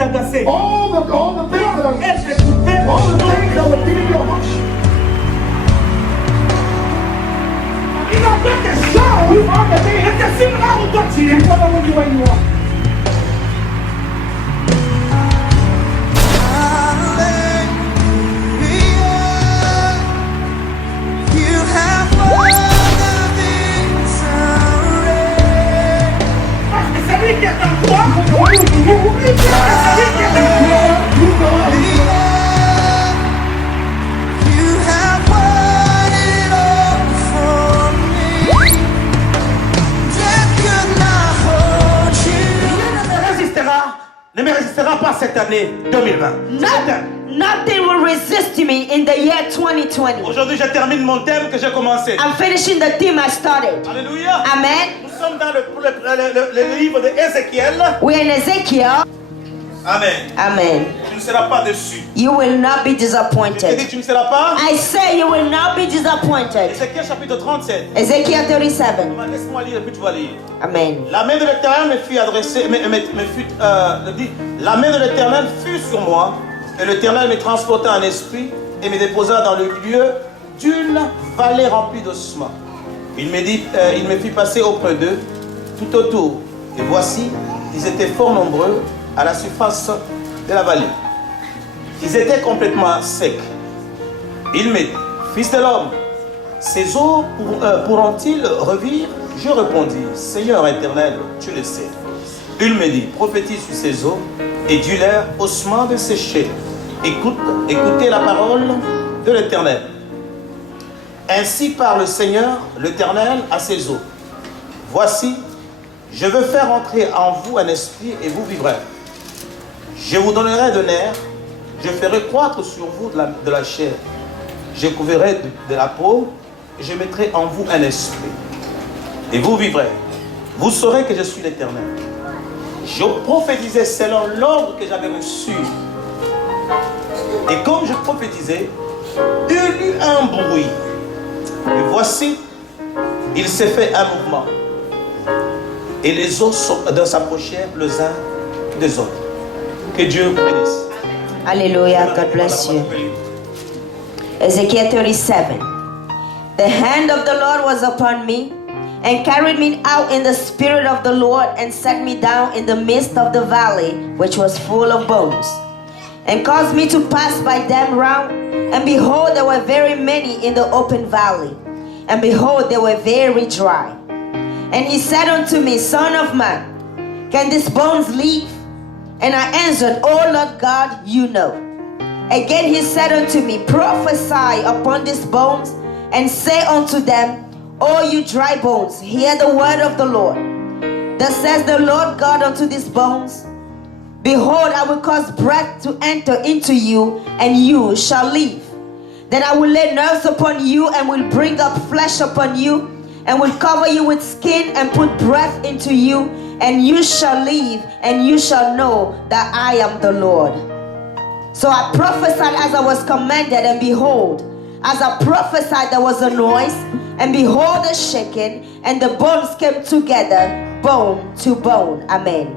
t'agaçait. all the things that are, Elle t'écoutait. all the things that were getting your heart. Il a fait des choses. You are the Et man. c'est si là où toi tu es. You know where you are. Parce que c'est lui qui est en toi. Oublie pas que c'est lui qui est en toi. You know it. Ne me résistera pas cette année 2020. Nothing will resist me in the year 2020. Aujourd'hui, je termine mon thème que j'ai commencé. I'm finishing the theme I started. Alléluia. Amen. Nous sommes dans le livre d'Ézéchiel. We're in Ezekiel. Amen. Amen. Tu ne seras pas déçu. You will not be Je te dis, disappointed. tu ne seras pas. I say you will not be disappointed. Ézéchiel chapitre 37. Ezekiel 37. Laisse-moi lire et puis tu vas lire. Amen. La main de l'Éternel me fut adressée, la main de l'Éternel fut sur moi, et l'Éternel me transporta en esprit et me déposa dans le lieu d'une vallée remplie d'ossements. Il me fit passer auprès d'eux, tout autour, et voici, ils étaient fort nombreux à la surface de la vallée. Ils étaient complètement secs. Il me dit, fils de l'homme, ces eaux pourront-ils revivre? Je répondis, Seigneur éternel, tu le sais. Il me dit, prophétise sur ces eaux et dis-leur, ossements de sécher. Écoutez la parole de l'Éternel. Ainsi parle le Seigneur, l'Éternel, à ces eaux. Voici, je veux faire entrer en vous un esprit et vous vivrez. Je vous donnerai de nerfs, je ferai croître sur vous de la chair. Je couvrirai de la peau et je mettrai en vous un esprit. Et vous vivrez. Vous saurez que je suis l'Éternel. Je prophétisais selon l'ordre que j'avais reçu. Et comme je prophétisais, il y eut un bruit. Et voici, il s'est fait un mouvement. Et les os s'approchèrent les uns des autres. Que Dieu vous bénisse. Hallelujah. God bless you. Ezekiel 37. The hand of the Lord was upon me, and carried me out in the spirit of the Lord, and set me down in the midst of the valley, which was full of bones, and caused me to pass by them round. And behold, there were very many in the open valley, and behold, they were very dry. And he said unto me, Son of man, can these bones live? And I answered, O Lord God, you know. Again he said unto me, Prophesy upon these bones, and say unto them, O you dry bones, hear the word of the Lord. Thus says the Lord God unto these bones, Behold, I will cause breath to enter into you, and you shall live. Then I will lay nerves upon you, and will bring up flesh upon you, and will cover you with skin, and put breath into you, and you shall live, and you shall know that I am the Lord. So I prophesied as I was commanded, and behold, as I prophesied, there was a noise, and behold, a shaking, and the bones came together, bone to bone. Amen.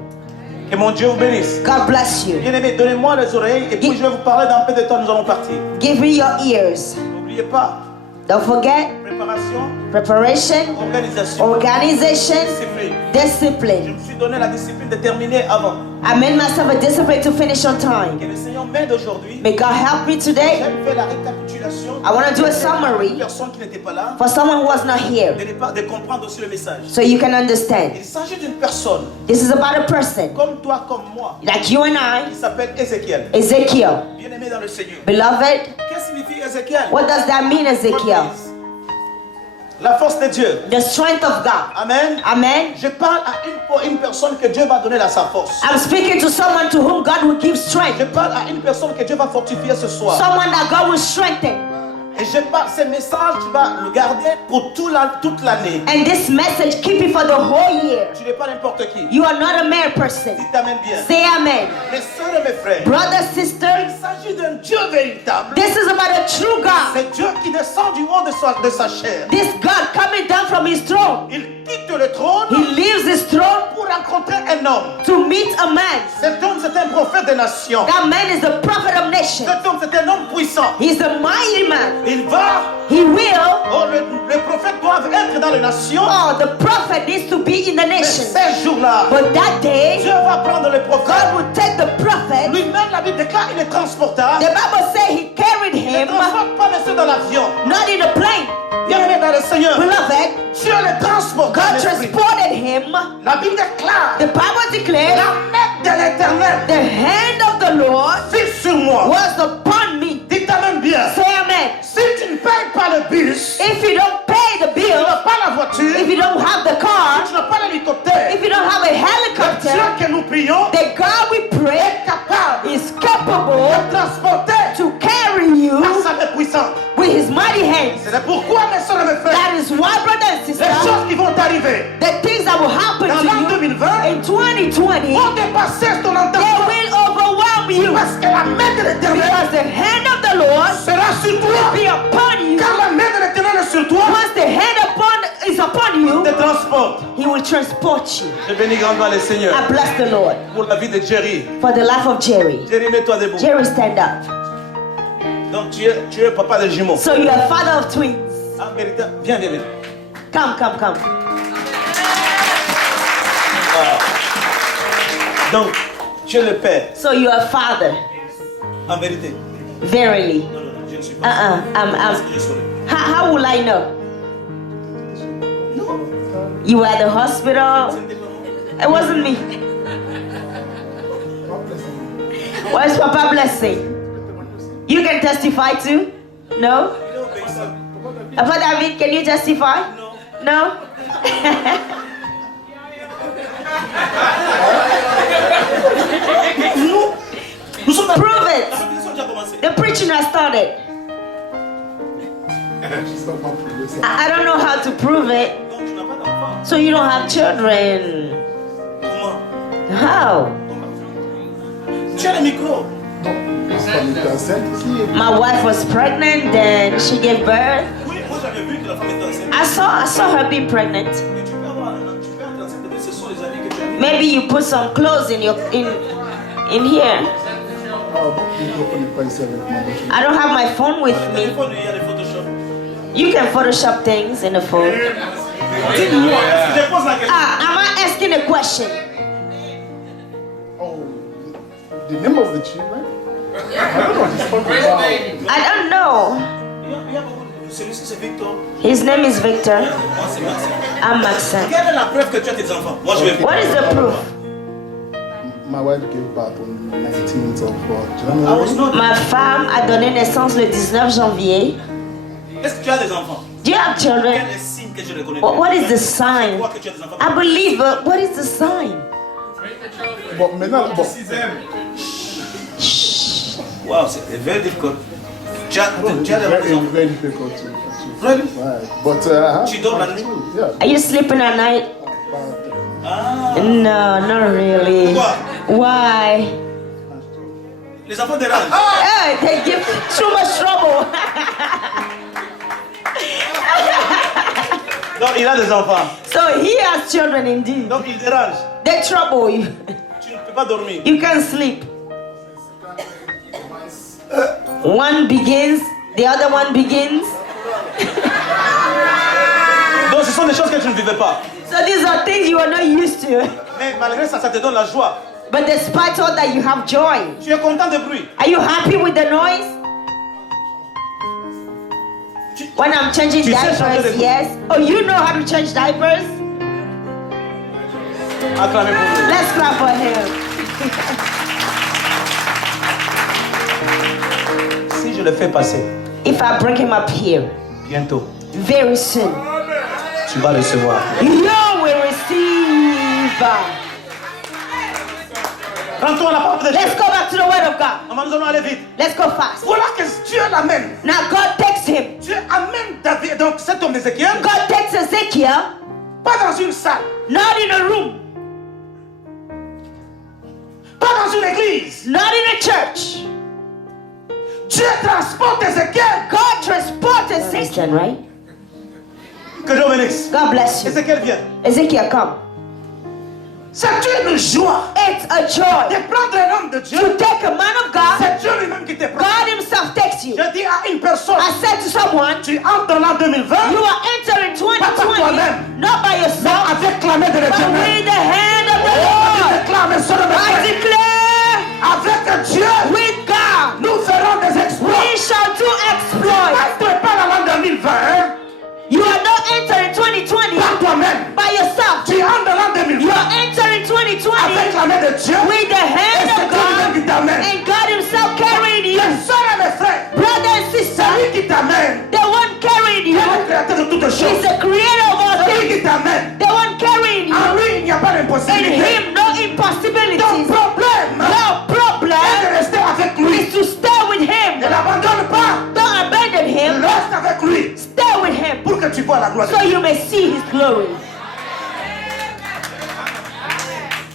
Que mon Dieu vous bénisse. God bless you. Bien-aimés, donnez-moi les oreilles et puis je vais vous parler dans un peu de temps, nous allons partir. Give me your ears. N'oubliez pas, Don't forget préparation, preparation, organisation, organization, discipline. Je discipline. me suis donné la discipline de terminer avant. I made myself a discipline to finish on time. Que le Seigneur m'aide aujourd'hui. May God help me today. J'aime faire la récapitulation. I want to do a summary Personne qui n'était pas là, for someone who was not here, de comprendre aussi le message. so you can understand. Il s'agit d'une personne This is about a person comme toi, comme moi, like you and I, qui s'appelle Ézéchiel. Ezekiel. Bien-aimé dans le Seigneur. Beloved, Qu'est-ce que signifie Ézéchiel? what does that mean, Ezekiel? La force de Dieu. The strength of God. Amen. Amen. Je parle à une personne que Dieu va donner sa force. I'm speaking to someone to whom God will give strength. Je parle à une personne que Dieu va fortifier ce soir. Someone that God will strengthen. Et je parle, ce message, tu vas le garder pour toute l'année. And this message, keep it for the whole year. Tu n'es pas n'importe qui. You are not a mere person. Dis amen bien. Say amen. Mes soeurs et mes frères. Brothers, Il sisters, s'agit d'un Dieu véritable. this is about a true God. C'est Dieu qui descend du haut de sa chair. This God coming down from his throne. Il quitte le trône He leaves his throne pour rencontrer un homme. to meet a man. Cet homme, c'était un prophète des nations. That man is the prophet of nations. Cet homme, c'est un homme puissant. He's a mighty man. Il va, He will. oh, les prophètes doivent être dans les nations. Oh, the prophet needs to be in the Mais nations. ces jours-là, But that day, Dieu va prendre le prophète. God will take the prophet. Lui-même, la Bible déclare, il est transportable. The Bible says he carried Il ne him, transporte pas laissé dans l'avion. not in a plane. Bien-aimé dans le Seigneur, Beloved, Dieu le transporte dans God l'esprit. transported him. La Bible déclare, The Bible declares, la main de l'Éternel the hand of the Lord fut sur moi. was upon me. Dites Amen bien. Say amen. Si tu ne payes pas le bus, If you don't pay the tu bill, n'as pas la voiture, if you don't have the car, tu n'as pas l'hélicoptère, if you don't have a Dieu helicopter, que nous prions the God we pray est capable is capable de transporter to carry you par sa main puissante. with his mighty hands. C'est pourquoi, mes soeurs et mes frères, That is why, brothers and les sisters, choses qui vont arriver the things that will happen dans to l'an you 2020 in 2020, vont dépasser ton they entendement. will overwhelm you Parce que la main de l'Éternel because the hand of the Lord sera sur toi. will be upon you. Car la main de l'Éternel est sur toi, Once the hand is upon you, te transporte. he will transport you. Je bénis grandement le Seigneur I bless the Lord pour la vie de Jerry. for the life of Jerry. Jerry, mets-toi debout. Jerry, stand up. Donc tu es papa de jumeaux. So you are father of twins. Ah, vérité. Viens, viens, viens. Come, come, come. Donc, tu es le père. So you are father. En vérité. Verily. Non, non, non, je ne suis pas. Je suis How will I know? You were at the hospital. It wasn't me. Where's Papa Blessing? You can testify too? No? Papa David, can you testify? No? Nous sommes dans Prove it. la prédication a déjà commencé. The preaching has started. I don't know how to prove it. Donc tu n'as pas d'enfant. So you don't have children. Comment? How? Tu as le micro. My wife was pregnant, then she gave birth. Oui, moi j'avais vu que la femme était enceinte. I saw her being pregnant. Mais tu peux avoir tu peux être enceinte, peut-être ce sont les amis que tu as mis. Maybe you put some clothes in your in here. I don't have my phone with Le me. téléphone, il y a des Photoshop. You can Photoshop things in the phone. Dis-moi, je pose la question. Am I asking a question? Oh, the name of the children? I don't know. He's talking about. I don't know. Il y a beaucoup de... Celui-ci c'est Victor. His name is Victor. Moi c'est Maxime. I'm Maxine. Quelle est la preuve que tu as tes enfants? Moi je vais. What is the proof? My wife gave birth on 19th of I was January. not. Ma femme a donné naissance le 19 janvier. Est-ce que tu as des enfants? Do you have children? Quel est le signe que je les connais? What is the Je sign? crois que tu as des enfants. I believe, but what is the sign? But maintenant, but Wow, c'est very difficult. Tu as des very, enfants. very difficult to achieve. Really? Right. But I have Tu dors la nuit? two. Yeah. Are you sleeping at night? Ah. No, not really. Pourquoi? Why? Les enfants dérangent. Hey, they give too much trouble. Donc il a des enfants. So he has children indeed. Donc il dérange. They trouble you. Tu ne peux pas dormir. You can't sleep. One begins, the other one begins. Donc ce sont des choses que tu ne vivais pas. So these are things you are not used to. Mais malgré ça, ça te donne la joie. But despite all that, you have joy. Tu es content de bruit. Are you happy with the noise? When I'm changing Tu sais changer diapers, les- yes. Oh, you know how to change diapers? Acclamez pour lui. Let's clap for him. Si je le fais passer, If I bring him up here, bientôt, very soon, tu vas le recevoir. you will receive. Rends-toi à la parole de Dieu. Let's go back to the word of God. Maman, nous allons aller vite. Let's go fast. Voilà que Dieu l'amène. Now God takes him. Dieu amène David, donc cet homme d'Ézéchiel, God takes Ezekiel, pas dans une salle, not in a room, pas dans une église. not in a church. Dieu transporte Ézéchiel. God transports Ezekiel, right? Que Dieu bénisse. God bless you. Ézéchiel vient. Ezekiel, come. C'est une joie It's a joy. de prendre un homme de Dieu. To take a man of God, C'est Dieu lui-même qui te prend. God himself takes you. Je dis à une personne, I said to someone, tu entres dans l'an 2020 you are entering 2020, toi-même. not by yourself, avec la main de but l'Éternel. with the hand of the Je Lord. déclare, mes soeurs et mes I frères, declare, avec Dieu, with God, nous ferons des exploits. we shall do exploits. N'entre pas dans l'an 2020 You are not entering 2020 par toi-même. by yourself. Tu entres dans l'an You 2020 are entering 2020 avec la main de Dieu. with the Et hand c'est of Dieu lui-même qui God t'amène. and God himself carrying you. Mes soeurs et mes frères, Brother and sister, c'est lui qui t'amène. the one carrying Il you est le créateur de toutes is choses. the creator of all C'est lui things. qui t'amène. The one carrying you. En lui, il n'y a pas In d'impossibilité. him, no Ton impossibilities. problème No est problem de rester avec lui. is to stay with Ne him. l'abandonne pas. Don't abandon him. Reste avec lui Stay with him pour que tu vois la gloire de so Dieu. you may see his glory.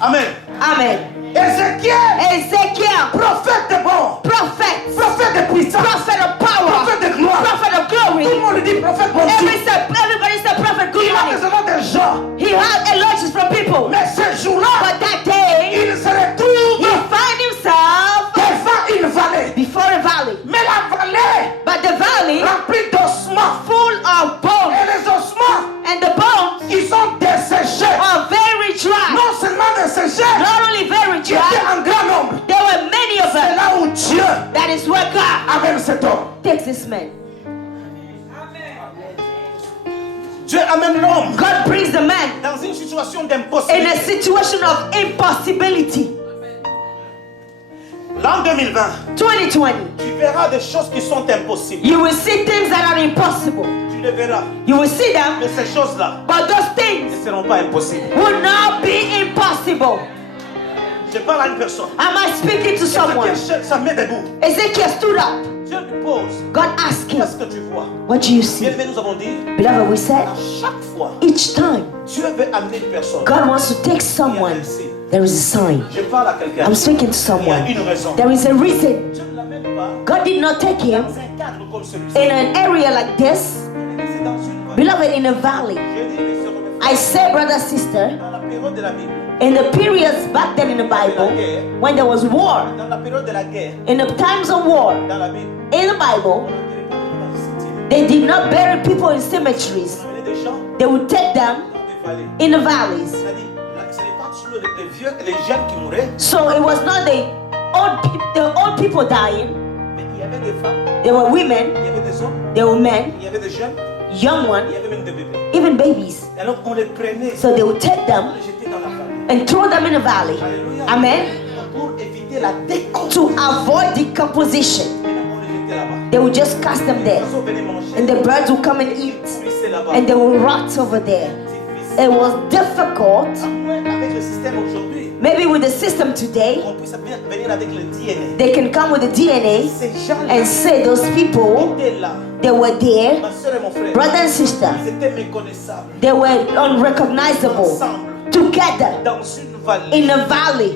Amen. Amen. Ézéchiel, Ezekiel, prophète de bon, prophet, prophète de puissance, prophet of power, prophète de gloire. prophet of glory. Tout le monde dit prophète bon Dieu. Everybody said prophet good Il a morning. besoin des gens. He had eloges from people. Mais ce jour-là, But that day, il se he retrouve found himself devant une vallée. before a valley. Mais la vallée But the valley remplie d'ossements. full of bones. Et les ossements, And the bones ils sont desséchés. are very dry. Non seulement desséchés, Not only very ils étaient dry, en grand nombre. there were many of C'est them. là où Dieu That is where God amène cet homme. takes this man. Dieu amène l'homme God brings the man dans une situation in a d'impossibilité. situation of impossibility. L'an 2020, 2020, tu verras des choses qui sont impossibles. you will see things that are impossible. Tu les verras. You will see them, Mais ces choses-là but those ne things seront pas impossibles. will not be impossible. Je parle à une personne. Am I speaking to someone? Ézéchiel se met debout. Ezekiel stood up. Dieu lui pose. God asked him, Qu'est-ce que tu vois? what do you see? Bien-aimés, nous avons dit, Beloved, we said, à chaque fois, each time Dieu veut amener une personne. God wants to take someone, there is a sign. Je parle à quelqu'un. I'm speaking to Il y a someone. une raison. There is a reason. Dieu ne l'amène pas God did not take him dans un cadre comme celui-ci. in an area like this, C'est dans une vallée. beloved, in a valley. Je dis, mes sœurs et mes frères, I say, brother, sister, dans la période de la Bible, in the periods back then in the Bible, when there was war, dans la période de la guerre, in the times of war, dans la Bible, in the Bible, on n'enterrait pas dans les cimetières. they did not bury people in cemeteries. On amenait des gens They would take them dans des vallées. in the valleys. C'est-à-dire, ce n'est pas toujours les vieux, les jeunes qui mouraient, So it was not the old people dying. mais il y avait des femmes, There were women, il y avait des hommes, there were men, il y avait des jeunes, young il ones, y avait même des bébés. even babies. Et alors on les prenait, So they would take on them les jetait dans la vallée. and throw them in the valley. Alléluia. Amen. Pour éviter la décomposition. To avoid decomposition, Maintenant, on les jetait là-bas. they would just cast them Les there. oiseaux venaient manger. And the birds would come and eat. Pourrissaient là-bas. And they would rot over there. C'est difficile. It was difficult. À moins avec le système aujourd'hui, Maybe with the system today, on puisse venir avec le DNA. they can come with the DNA Ces gens-là and say those people, étaient là. they were there, Ma soeur et mon frère, brother and sister, ils étaient méconnaissables. they were unrecognizable, Ensemble, together dans une vallée, in a valley.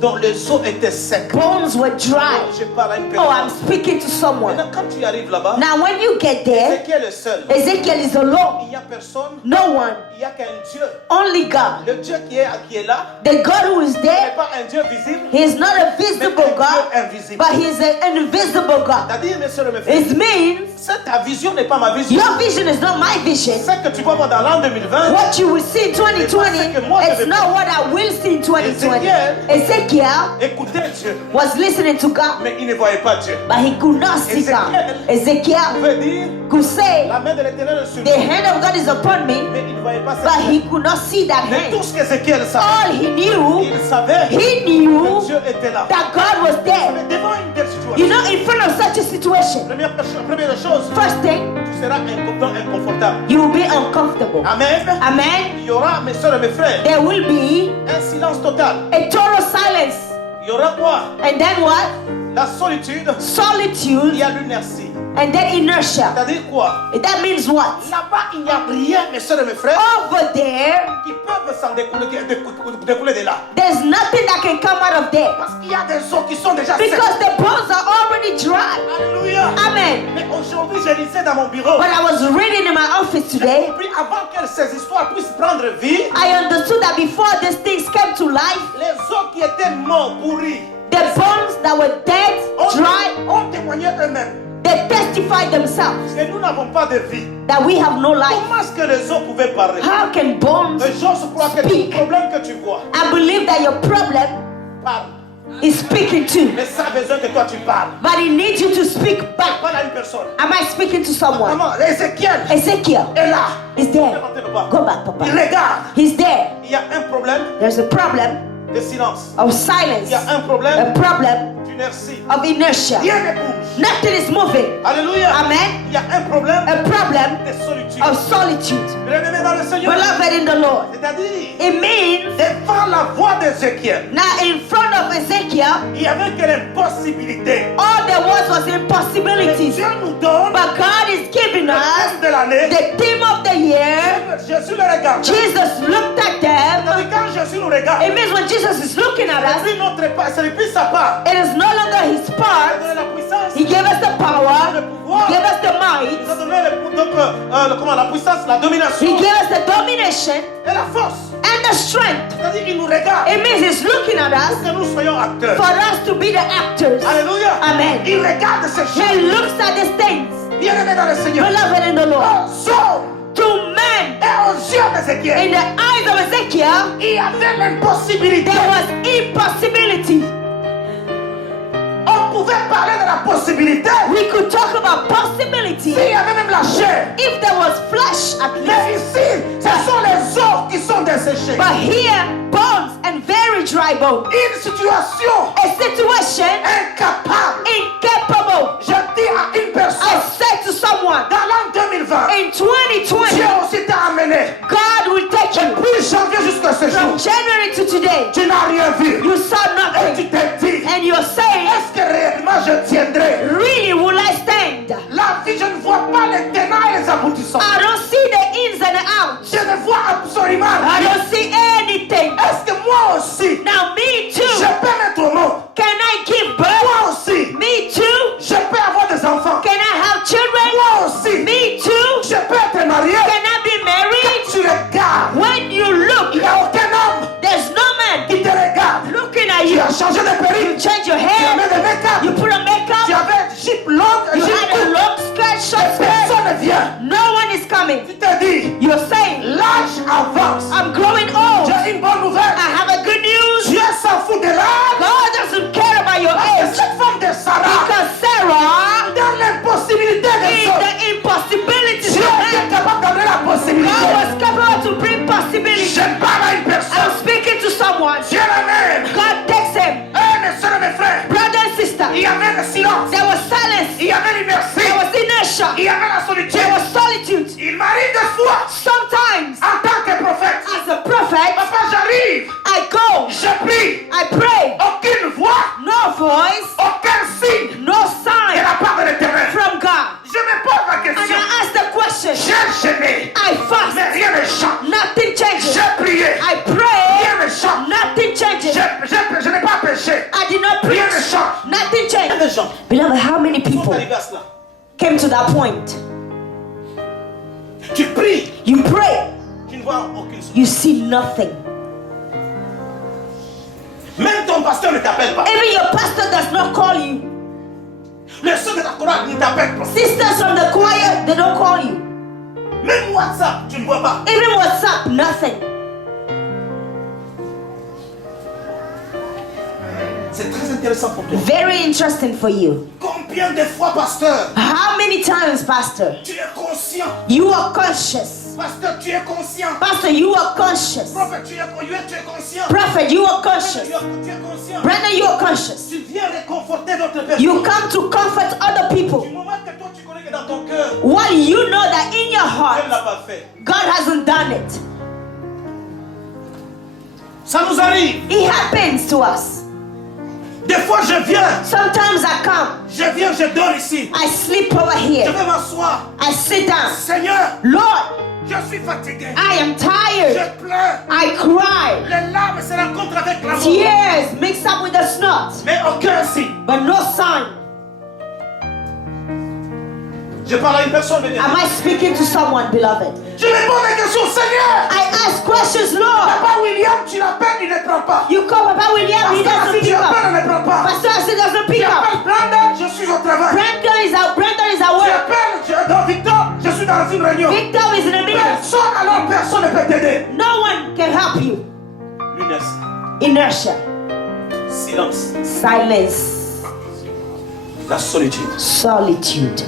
dont les eaux étaient secs. Bones were dry. Je parle à une Oh, I'm personne. speaking to someone. Maintenant, quand tu arrives là-bas, Now, when you get there, c'est qui est le seul? Ezekiel is alone. Il n'y a personne, No one, il n'y a qu'un Dieu. only God. Le Dieu qui est là, The God who is n'est there, pas un Dieu visible, He is not a mais visible un God, Dieu invisible. but He is an invisible God. C'est-à-dire, mes soeurs et mes frères, It means ta vision n'est pas ma vision. your vision is not my vision. Ce que tu vas voir dans l'an 2020, What you will see in 2020 is not what I will see in 2020. Ezekiel écoutez Dieu, was listening to God, mais il ne voyait pas Dieu. but he could not see God. On Ezekiel veut dire, could say, la main de l'Éternel est sur the lui, hand of God is upon me, mais il ne voyait pas cette but main. he could not see that Mais tout hand. ce qu'Ézéchiel savait, All he knew, il savait he que knew Dieu était là. that God was there. Mais devant une telle You situation, know, in front of such a situation, première chose, first thing, tu seras inconfortable. you will be uncomfortable. Amen. Amen. Il y aura, mes soeurs et mes frères, There will be un silence total. a total silence. Il y aura quoi? And then what? La solitude, il Solitude y a l'inertie. and then inertia. C'est-à-dire quoi? That means what? Là-bas, il n'y a rien, mes soeurs et mes frères, Over there, qui peut peut s'en découler de là. There's nothing that can come out of there. Parce qu'il y a des os qui sont déjà secs. Because the bones are already dry. Alléluia. Amen. Mais aujourd'hui, je lisais dans mon bureau. But I was reading in my office today. Puis avant que ces histoires puissent prendre vie, I understood that before these things came to life, les os qui étaient morts, pourris, the bones that were dead, dry, ont témoigné eux-mêmes they testified themselves que nous n'avons pas de vie. that we have no life. Comment est-ce que les os pouvaient parler? How can bones Les gens se croient que le speak? problème que tu vois I believe that your problem parle. is speaking to, Mais ça a besoin que toi tu parles. but it needs you to speak back. Pas à une personne. Am I speaking to someone? Maman, Ézéchiel Ezekiel est là. is there. Go back, Il Papa. regarde. He's there. Il y a un problème There's a problem de silence. of Il silence, y a un a problème problem d'inertie. of inertia. Rien ne bouge. Nothing is moving. Alléluia. Amen. Il y a un problème A problem de solitude. of solitude. Bien-aimé dans le Seigneur. Beloved in the Lord. C'est-à-dire, It means devant la voix d'Ézéchiel, now in front of Ezekiel, il n'y avait que l'impossibilité. all there was impossibilities. Dieu nous donne But God is giving le us thème de l'année. the theme of the year. Jésus le regarde. Jesus looked at them. C'est-à-dire, quand Jésus nous regarde, It means when Jesus is looking at c'est us, plus notre part, c'est plus sa part. it is no longer his Il nous a part. donné la puissance. He gave us the power. He gave us the Il might. nous a donné la puissance, la domination He gave us the domination et la force. and the strength. C'est-à-dire qu'il nous regarde It means he's looking at us pour que nous soyons acteurs. for us to be the actors. Alléluia. Amen. Il regarde ces He choses. looks at these things. Bien-aimé dans le Seigneur. Beloved in the Lord. Aux hommes To men, et aux yeux d'Ézéchiel, in the eyes of Ezekiel, il y avait l'impossibilité. there was impossibility. On pouvait parler de la possibilité. We could talk about possibility S'il y avait même la chair. if there was flesh at least. Mais ici, ce sont les os qui sont desséchés. But here, bones and very dry bones. Une situation A situation incapable. incapable. Je dis à une I personne, said to someone, dans l'an 2020, in 2020, Dieu aussi t'a amené. God will take you Depuis janvier jusqu'à ce jour, from January to today. tu n'as rien vu. You saw Et tu nothing. t'es dit, And you're saying, est-ce que réellement je tiendrai? really will I stand? La vie, je ne vois pas les tenants et les aboutissants. I don't see the ins and the outs. Je ne vois absolument I rien. don't see anything. Est-ce que moi aussi, Now me je too. peux mettre au monde? Can I give birth? Moi aussi, Me too. je peux avoir des enfants. Can I have children? Moi aussi, Me too. je peux être marié. Can I be married? Tu regardes, When you il look, n'y a aucun homme there's no man qui te regarde. looking at Tu you. as changé de You perruque, change your tu hair. avais des make-up, You put a tu makeup. avais une jupe longue, You une jupe had a courte. long skirt, short skirt. Personne ne vient. No one is coming. Tu te dis, You're saying, l'âge avance. I'm growing old. J'ai une bonne nouvelle. I have a good news. Dieu s'en fout de l'âge. God doesn't care about your Parce que age. cette femme de Sarah, Because Sarah, dans l'impossibilité des in hommes, the impossibilities Dieu of était man, capable d'amener la possibilité. God was capable to bring possibilities. Je parle à une I'm personne. speaking to someone. Dieu l'amène. God takes him. Mes soeurs et mes frères, Brother and sister, il y avait le silence. there was silence. Il y avait l'inertie. There was inertia. Il y avait la solitude. There was solitude. Il m'arrive des fois, Sometimes, en tant que prophète, as a prophet, papa, j'arrive, I go, je prie, I pray. aucune voix, No voice, aucun signe no de sign la part de l'éternel. from God. Je me pose la And question. I ask the question. J'ai gêné, I fast. mais rien ne change. Nothing changes. J'ai prié, I pray. rien ne change. Nothing changes. Je n'ai pas péché. I did not Rien ne preach. change. Nothing Les changes. gens Beloved, how many sont people arrivés à cela. came to that point? Tu pries, You pray, tu ne vois aucune solution. you see nothing. Même ton pasteur ne t'appelle pas. Even your pastor does not call you. Les soeurs de ta chorale ne t'appellent pas. Sisters from the choir, they don't call you. Même WhatsApp, tu ne vois pas. Even WhatsApp, nothing. C'est très intéressant pour toi. Very interesting for you. Combien de fois, pasteur, How many times, Pastor, tu es conscient? you are conscious? Pasteur, tu es conscient. Pastor, you are conscious. Prophète, tu es conscient. Prophet, you are conscious. Tu es conscient. Brother, you are conscious. Tu viens réconforter d'autres personnes. You come to comfort other Du people. moment que toi tu connais que dans ton cœur, While you know that in your Dieu ne heart, l'a pas fait. God hasn't done it. Ça nous arrive. It happens to us. Des fois, je viens. Sometimes I come, Je dors ici. I sleep over Je here, vais m'asseoir. I sit down. Seigneur, Lord, Je suis fatigué. I am tired. Je pleure. I cry. Les larmes se rencontrent avec la mort. Tears mixed up with the snot, Mais aucun signe. but no sign. Je parle à une personne, bien Am I speaking to someone, beloved? Je réponds des questions, Seigneur. I ask questions, Lord. Papa William, tu l'appelles, il ne prend pas. You call Papa William, he Pasteur doesn't Assis, tu pick up. l'appelles, il ne prend pas. Pastor Assis doesn't Tu pick up. appelles Brandon, je suis au travail. Brandon is at Tu work. appelles dans Victor, je suis dans une réunion. Victor is in a meeting. Personne, alors personne ne peut t'aider. No one can help you. Lunas, Inertia, silence, silence, la solitude. solitude.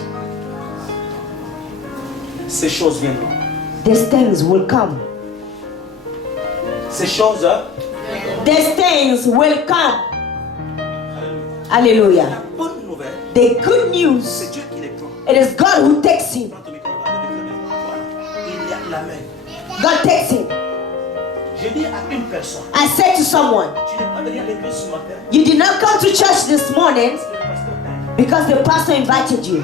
Ces choses viendront. These things will come. Ces choses, hein? These things will come. Hallelujah. La bonne nouvelle, The good news, c'est Dieu qui les prend. it is God who takes him. Prends ton micro, regarde avec la main. Voilà. Il y a la main. God takes him. Je dis à une personne, I said to someone, tu n'es pas venu à l'église ce matin. you did not come to church this morning Parce que le pasteur t'a invité. because the pastor invited you.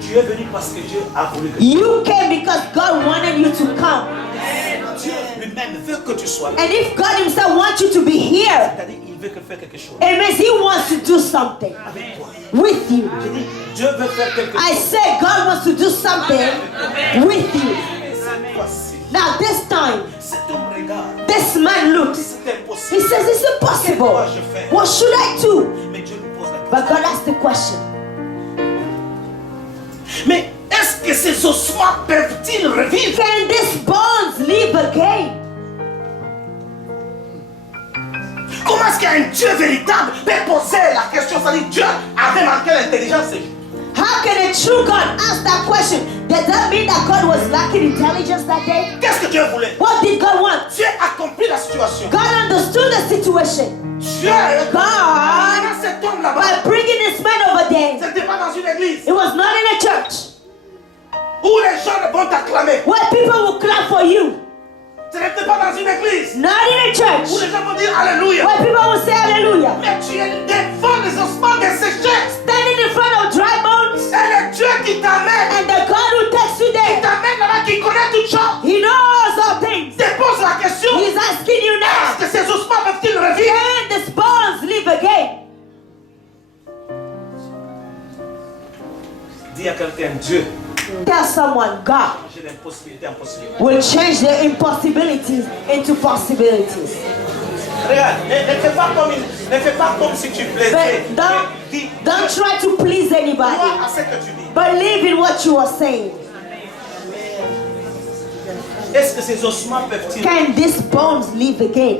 Tu es venu parce que Dieu a voulu que You came because God wanted you to come. Dieu lui-même veut que tu sois là. And if God himself wants you to be here, C'est-à-dire, il veut que faire quelque chose it means he wants to do something avec toi. with you. Je dis, Dieu veut faire quelque I chose. said God wants to do something with you. Cette fois-ci, Now this time, cet homme regarde. this man looks. C'est He impossible. says it's impossible. What should I do? Mais Dieu lui pose la question. But God asked the question. Mais est-ce que ces ossements peuvent-ils revivre? Can these bones live again? Comment est-ce qu'un Dieu véritable peut poser la question? C'est-à-dire, Dieu avait manqué l'intelligence. How can a true God ask that question? Does that mean that God was lacking intelligence that day? Qu'est-ce que Dieu voulait? What did God want? Dieu a compris la situation. God understood the situation. Dieu, God, dans cet homme là-bas, by bringing this man over there, ce n'était pas dans une église it was not in a church où les gens vont t'acclamer. where people will clap for you. Ce n'était pas dans une église Not in a où church les gens vont dire Alléluia. where people will say hallelujah. Mais tu es devant les ossements desséchés. Standing in front of dry bones, C'est le Dieu qui t'amène. and the God who takes you Qui there, t'amène là-bas, qui connaît toutes choses. he knows all things. Te pose la question. He's asking you now, Est-ce que ces ossements peuvent-ils revivre? can these bones live again? Dis à quelqu'un, Dieu, Tell someone, God j'ai l'impossibilité en possibilité. will change the impossibilities into possibilities. Regarde, ne fais pas comme si tu plaisais. But don't try to please Crois anybody. à ce que tu dis. Believe in what you are saying. Est-ce que ces ossements peuvent-ils? Can these bones live again?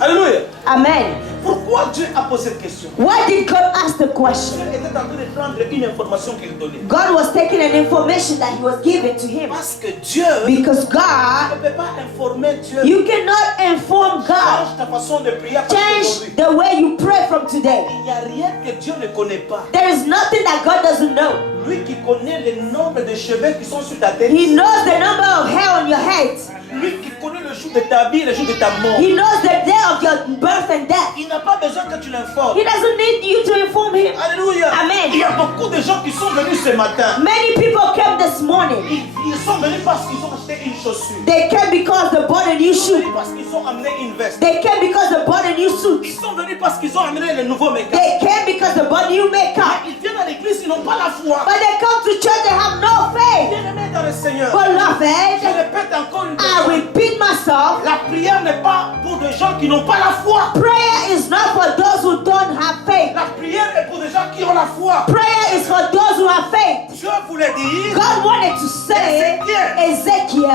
Alléluia. Amen. Pourquoi Dieu a posé cette question? Why did God ask the question? Dieu était en train de prendre une information qu'il donnait. God was taking an information that he was giving to him. Parce que Dieu Because ne God, peut pas informer Dieu. you cannot inform God. Change ta façon de prier à partir Change d'aujourd'hui. the way you pray from today. Il n'y a rien que Dieu ne connaît pas. There is nothing that God doesn't know. Lui qui connaît le nombre de cheveux qui sont sur ta tête. He knows the number of hair on your head. Lui qui connaît le jour de ta vie et le jour de ta mort. He knows the day of your birth and death. Il n'a pas besoin que tu l'informes. He doesn't need you to inform him. Alléluia. Amen. Il y a beaucoup de gens qui sont venus ce matin. Many people came this morning. Ils sont venus parce qu'ils ont acheté une chaussure. They came because they bought a new Ils sont shoe. venus parce qu'ils ont amené une veste. They came because they bought a new Ils suit. sont venus parce qu'ils ont amené le nouveau make-up. They came because they bought new makeup. Ils viennent à l'église, ils n'ont pas la foi. But they come to church, they have no faith. Bien-aimés dans le Seigneur. Je Beloved, répète encore une I fois. repeat myself. La prière n'est pas pour des gens qui n'ont pas la foi. Prayer is not for those who don't have faith. La prière est pour des gens qui ont la foi. Prayer is for those who have faith. Dieu voulait dire, God wanted to say, Ezekiel,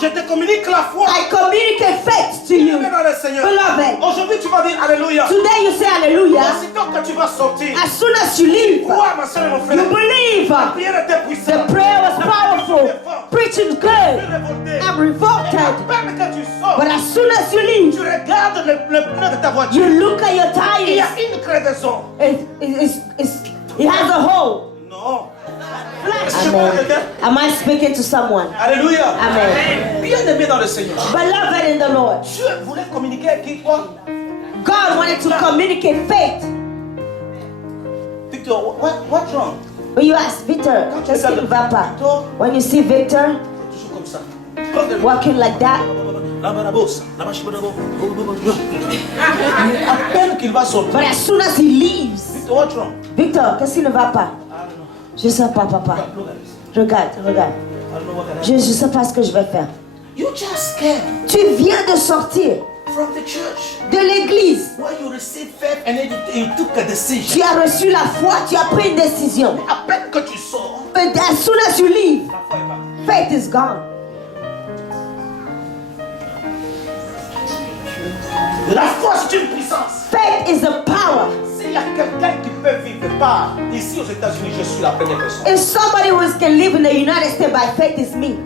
je te communique la foi. I communicate faith to you. Bien dans le Seigneur. Beloved, Aujourd'hui, tu vas dire Alléluia. today you say hallelujah. Aussitôt que tu vas sortir, As soon as you leave, crois, ma soeur et mon frère. you believe. La prière était The puissante. prayer was powerful. Preaching good. I'm revolted. Même que tu sors, But as soon as you tu leave, regardes le pneu de ta voiture. you look at your Il y a tires. une crevaison. It has a hole. Non. Est-ce que je parle à Amen. quelqu'un? Am I speaking to someone? Alléluia. Amen. Bien-aimé dans le Seigneur. Beloved in the Lord, Dieu voulait communiquer à qui quoi? God wanted to communicate faith. Victor, what's wrong? When you ask Victor, qu'est-ce qui ne va pas? When you see Victor Toujours comme ça. walking like that, À peine qu'il va sortir. but as soon as he leaves, Victor, what's wrong? Victor, qu'est-ce qui ne va pas? I don't know. Je sais pas, papa. Look at this. Regarde. I don't know what can I Je sais pas ce que je vais faire. You just came Tu viens de sortir from the church de l'église. where you received faith and then you took a decision. Tu as reçu la foi, tu as pris une décision. À peine que tu sors, But as soon as you leave, la foi est partie. faith is gone. La foi, c'est une puissance. Faith is a power. S'il y a quelqu'un qui peut vivre par ici aux États-Unis, je suis la première personne. If somebody who can live in the United States by faith is me.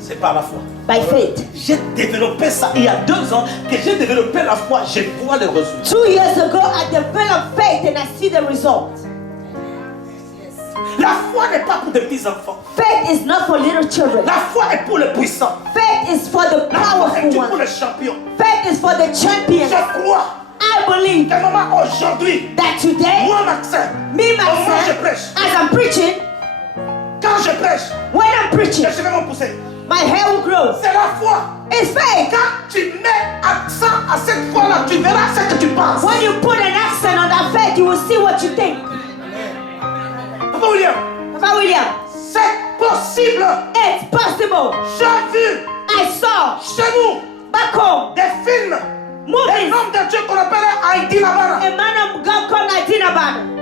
C'est par la foi. By faith. J'ai développé ça il y a 2 ans que j'ai développé la foi. Je vois les résultats. 2 years ago, I developed faith and I see the result. La foi n'est pas pour des petits enfants. Faith is not for little children. La foi est pour les puissants. Faith is for the La foi est powerful pour ones. les champions. Faith is for the champions. Je crois I believe que maman aujourd'hui, that today, moi Maxime, me au moment où je myself, prêche, as I'm preaching, quand je prêche, when I'm preaching, je vais me pousser. my hair will grow. C'est la foi. It's faith. Quand tu mets accent à cette foi-là, tu verras ce que tu penses. When you put an accent on that faith, you will see what you think. Papa William, Papa William, c'est possible. it's possible. J'ai vu I saw chez nous back home des films, des movies. hommes de Dieu qu'on appelle Haïti Nabana. A man of God called Natinaban.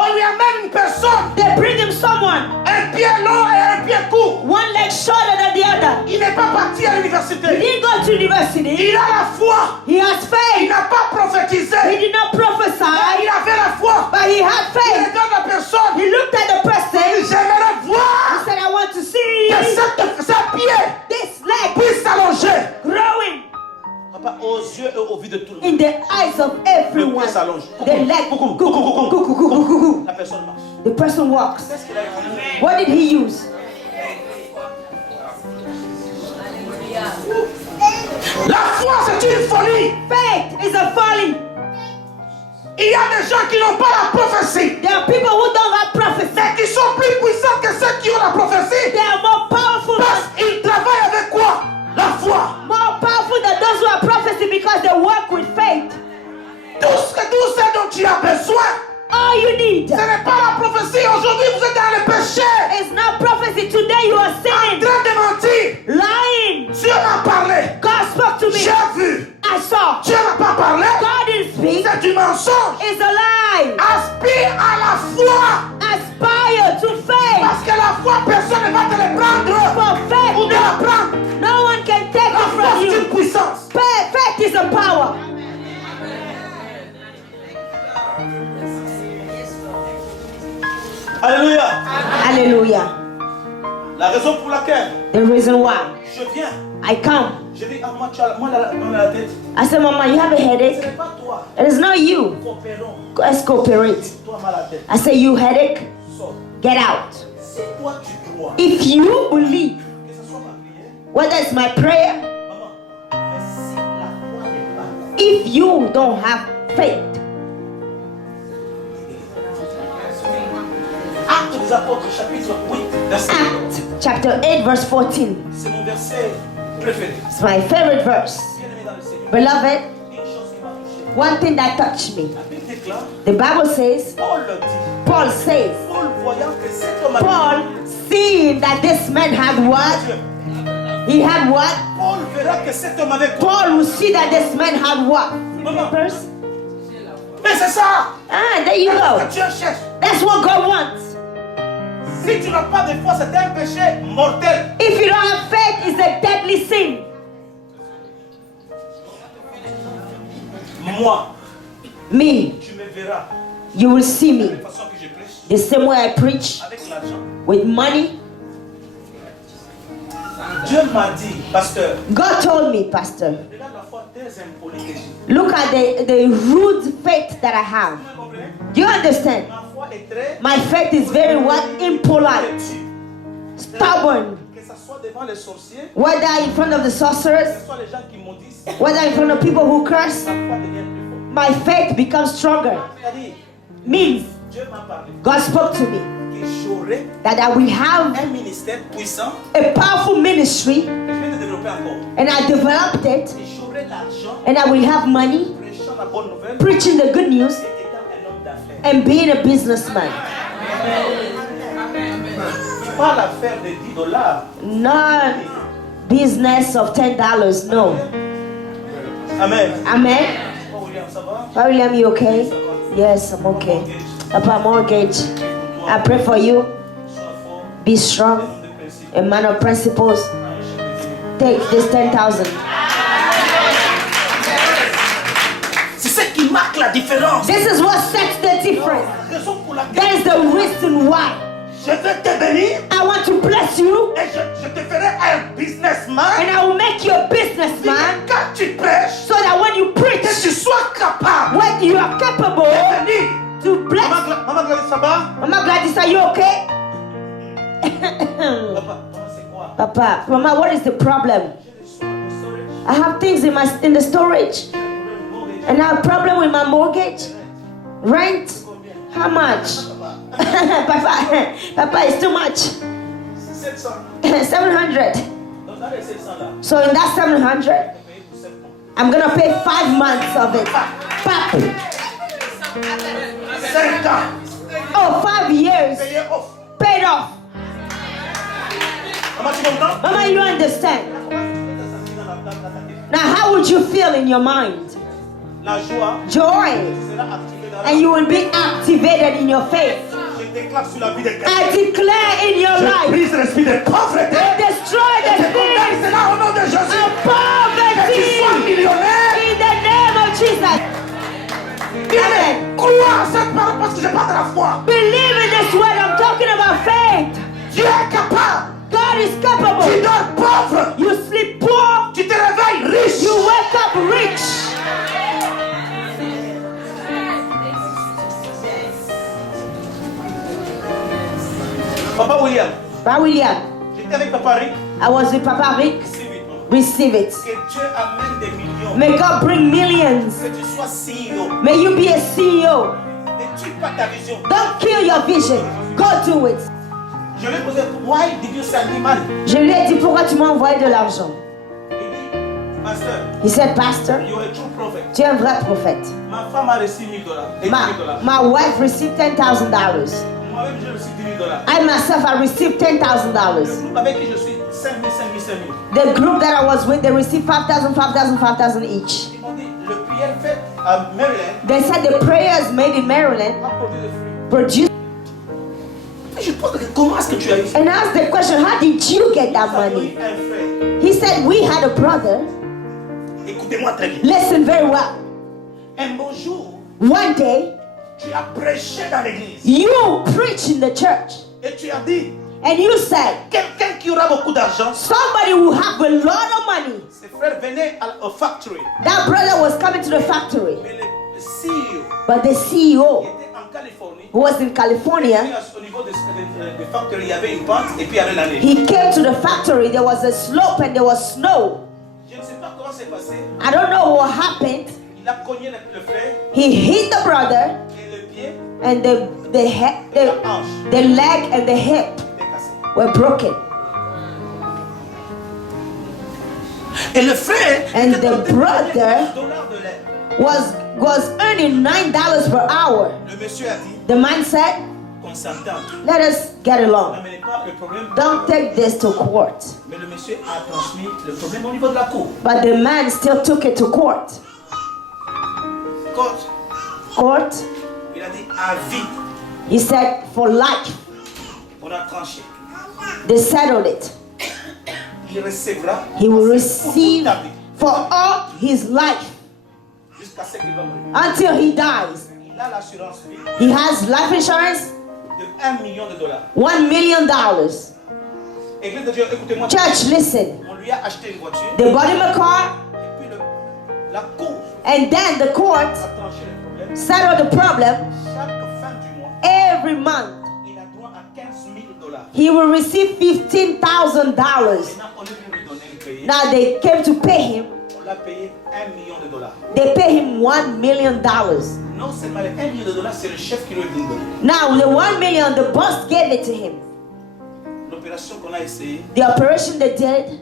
On lui amène une personne, They bring him someone, un pied long et un pied court. one leg shorter than the other. Il n'est pas parti à He l'université. didn't go to university. Il a la foi. He has Il faith. n'a pas prophétisé. He did not Mais prophesy, il avait la foi. but he had Il faith. regarde la personne. He looked at the person. J'aimerais He voir said, I want to see que ce pied this leg puisse s'allonger. growing Papa, aux yeux et aux vues de tout le monde. in the eyes of everyone. Le pied s'allonge. The leg. Coucou, Cuckoo, coucou, coucou. cuckoo, cuckoo, cuckoo. La personne marche. The person walks. Qu'est-ce qu'il a fait? What did he use? La foi, c'est une folie. Faith is a folly. Il y a des gens qui n'ont pas la prophétie, There are people who don't have prophecy. mais qui sont plus puissants que ceux qui ont la prophétie. They are more powerful, Parce qu'ils travaillent avec quoi? La foi. more powerful than those who have prophecy because they work with faith. Tout ce dont tu as besoin, All you need ce n'est pas la prophétie. Aujourd'hui, vous êtes dans le péché, is not prophecy. Today you are en sinning, train de mentir. lying. Dieu m'a parlé. God spoke to me. J'ai vu. I saw. Dieu n'a pas parlé. God didn't speak. C'est du mensonge. It's a lie. Aspire à la foi. Aspire to faith. Parce que la foi, personne ne va te le prendre. For faith, Ou de la prendre. no one can take La it foi, from c'est you. une puissance. Faith is a power. Alléluia. Hallelujah. La raison pour laquelle The reason why je viens, I come. je dis, ah, moi, tu as mal dans la tête. I said, Mama, you have a Ce headache? n'est pas toi. It is not you. Coopérons. Let's cooperate. Toi, mal à la tête. I say, you headache, Sors. get out. Si toi, tu crois If you believe, que ce soit ma prière, whether it's my prayer, maman, mais si la foi n'est pas là, if you don't have faith. Actes des Apôtres, chapitre 8, verset 1. Act chapter 8, verse 14. C'est mon verset préféré. It's my favorite verse. Bien-aimé dans le Seigneur. Beloved, Une chose qui m'a touché. one thing that touched me. La Bible déclare, The Bible says, Paul le dit, Paul says, Paul voyant que cet homme a Paul, seeing that this man had what? Dieu. He had what? Paul verra que cet homme avait quoi? Paul will see that this man had what? Maman, First? mais c'est ça Ah, there you go. que Dieu cherche. That's what God wants. Si tu n'as pas de foi, c'est un péché mortel. If you don't have faith, it's a deadly sin. Moi, Me, tu me verras you will see de me. la façon que je prêche, The same way I preach, avec l'argent. with money. Dieu m'a dit, pasteur, God told me, Pastor, regarde la foi très impolie que j'ai. look at the rude faith that I have. Vous comprenez? Do you understand? Ma foi est très My faith is very what? Impolite, stubborn. que ce soit devant les sorciers, Whether in front of the que sorcerers, ce soit les gens qui maudissent, whether in front of people who curse, la foi devient plus forte. my faith becomes stronger. C'est-à-dire, Means Dieu m'a parlé God spoke to me que j'aurai that I will have un ministère puissant. a powerful ministry, Je vais le développer encore. and I developed it, Et j'aurai l'argent, and I will have money, prêchant la bonne nouvelle preaching the good news, et étant un homme d'affaires. and being a businessman. Pas l'affaire de $10. Not business of $10, no. Amen. Amen. Oh, William, ça va? Pa William, you okay? Yes, I'm okay. Papa, mortgage. I pray for you. Sois fort, Be strong. homme de principe. A man of principles. Take this 10,000. C'est ce qui marque la différence. This is what sets the difference. La raison pour laquelle That is the reason why. je vais te bénir I want to bless you, et je te ferai un businessman. and I will make you a businessman, Quand tu prêches, so that when you que preach, tu sois capable when you are capable de bénir. to bless. Maman Gladys, ça va? Mama Gladys, are you okay? Papa, c'est quoi? Papa, Mama, what is the problem? I have things in the storage, and I have a problem with my mortgage, rent. How much? Papa, it's too much. 700. 700. Donc, dans les 700 là, So in that 700, je vais payer pour 7 mois. I'm gonna pay 5 months of it. 5 ans. Oh, 5 years Payé off. paid off. Maman, tu comprends? Mama, you understand? Now, how would you feel in your mind? La joie Joy, sera activée dans la and you will be activated in your faith. Je déclare sur la vie de quelqu'un. I declare in your Je life, brise l'esprit de pauvreté. destroy Je the condamne spirit cela au nom de Jésus. of Que tu sois poverty millionnaire. in the name of Jesus. Amen. Crois en cette parole parce que je parle de la foi. Believe in this word. I'm talking about faith. Tu es capable. God is Tu capable. dors pauvre. You sleep poor, Tu te réveilles riche. you wake up rich. Papa William, Pa William, j'étais avec Papa Rick. I was with Papa Rick. Si vite, maman. Receive it. Que Dieu amène des millions. May God bring millions. Que tu sois CEO. May you be a CEO. Ne tue pas ta vision. Don't kill your vision. Go do it. Je lui ai posé, why did you send me money? Je lui ai dit, pourquoi tu m'as envoyé de l'argent? Il dit, Pasteur, He said, Pastor, you are a true prophet. tu es un vrai prophète. Ma femme a reçu $1000 et $10,000. My wife received $10,000. Moi-même, j'ai reçu $10,000. I myself, I received $10,000. Le groupe avec qui je suis, 5 000, 5 000, 5 000. The group that I was with, they received 5,000, 5,000, 5,000 each. Ils m'ont dit, le prière fait à Maryland They said the prayers made in Maryland a produit des fruits. produced. Et je pose, comment est-ce que tu as eu ça? And asked the question, how did you get that Ça a money? eu un frère. He said, we had a brother. Écoutez-moi très bien. Listen very well. Un beau jour, One day, tu as prêché dans l'église you preach in the church. et tu as dit, And you said, quelqu'un qui aura beaucoup d'argent, somebody who have a lot of money. ses frères venaient au factory. That brother was coming to the factory. Mais le CEO But the qui CEO, était en Californie, who was in California, au niveau des factory, il y avait une pente et puis il y avait la neige. he came to the factory. There was a slope and there was snow. Je ne sais pas comment c'est passé. I don't know what happened. Il a cogné le frère He hit the brother, et le pied and et la hanche the leg and the hip était cassé. were broken. Et le frère And était en the train de brother gagner $10 de l'air. was earning $9 per hour. Le monsieur a dit The man said, qu'on s'entende. let us get along. N'amenez pas le problème. Don't take this to court. Mais le monsieur a transmis le problème au niveau de la cour. But the man still took it to court. Court, Court, il a dit à vie. he said, for life. On a tranché. They settled it. Il recevra He will pour receive toute ta vie, for all his life jusqu'à ce qu'il va mourir. until he dies. Il a l'assurance vie He has life insurance, de $1 million. $1 million. Église de Dieu, écoutez-moi. Church, listen. On lui a acheté une voiture. They bought him a car, Et puis la cour and then the court a tranché le problème. settled the problem. Chaque fin du mois, Every month, il a droit à $15,000. he will receive $15,000. Maintenant, on est venu lui donner le payer. Now they came to pay him. On l'a payé $1 million. They pay him $1 million. Non seulement les $1 million, c'est le chef qui lui a donné. Now the 1 million, the boss gave it to him. L'opération qu'on a essayé, The operation they did,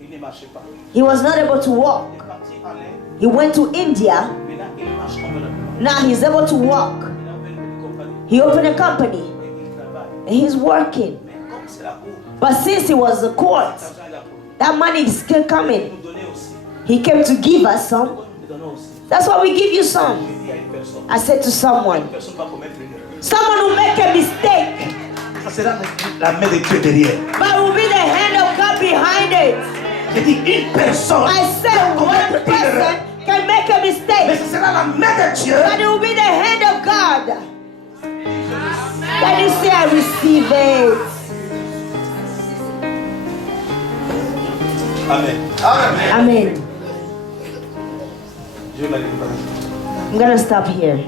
il ne marchait pas. he was not able to walk. Il est parti en Inde, He went to India. maintenant il marche convenablement. Now he's able to walk. Il a ouvert une compagnie He opened a company et il travaille. and he's working. Mais comme c'est la cour, But since it was the court, cet argent est là pour lui. that money is still Il coming. nous donnait aussi. He came to give us some. Il nous donnait aussi. That's why we give you some. J'ai dit à une personne, I said to someone, une personne va commettre une erreur. someone will make a mistake, Ça sera la main de Dieu derrière. but it will be the hand of God behind it. J'ai dit une personne I said one person can make a mais mistake, ce sera la main de Dieu. but it will be the hand of God. Can you say I receive it? Amen. Amen. Dieu l'a libéré. I'm gonna stop here.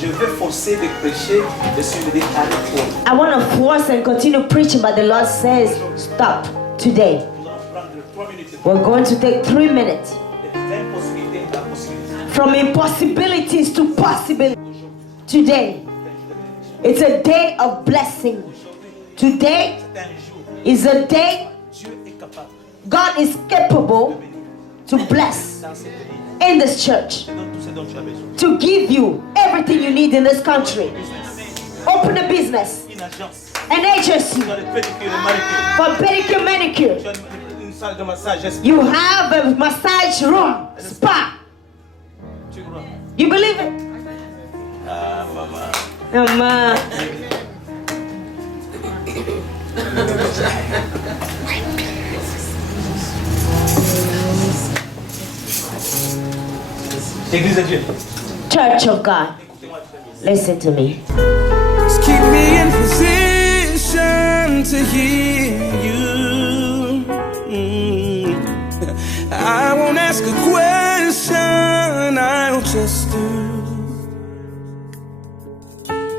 Je vais forcer de prêcher et si me déclarer pour. I want to force and continue preaching, but the Lord says, stop today. Nous allons prendre 3 minutes. We're going to take 3 minutes. Des impossibilités à la possibilité. From impossibilities to possibilities. Today, it's a day of blessing. Today C'est un jour. is a day Dieu est capable God is capable to bless dans ce pays. in this church, Je donne tout ce dont tu as besoin. to give you everything you need in this country. Open a business, Une agence. an agency Tu as le pédicure, le manicure. for pedicure, manicure. Tu as une salle de massage. You have a massage room, spa. Tu crois? You believe it? Ah, maman. Église de Dieu. Church of God, Écoutez-moi très bien. listen to me. Just keep me in position to hear you. I won't ask a question, I'll just do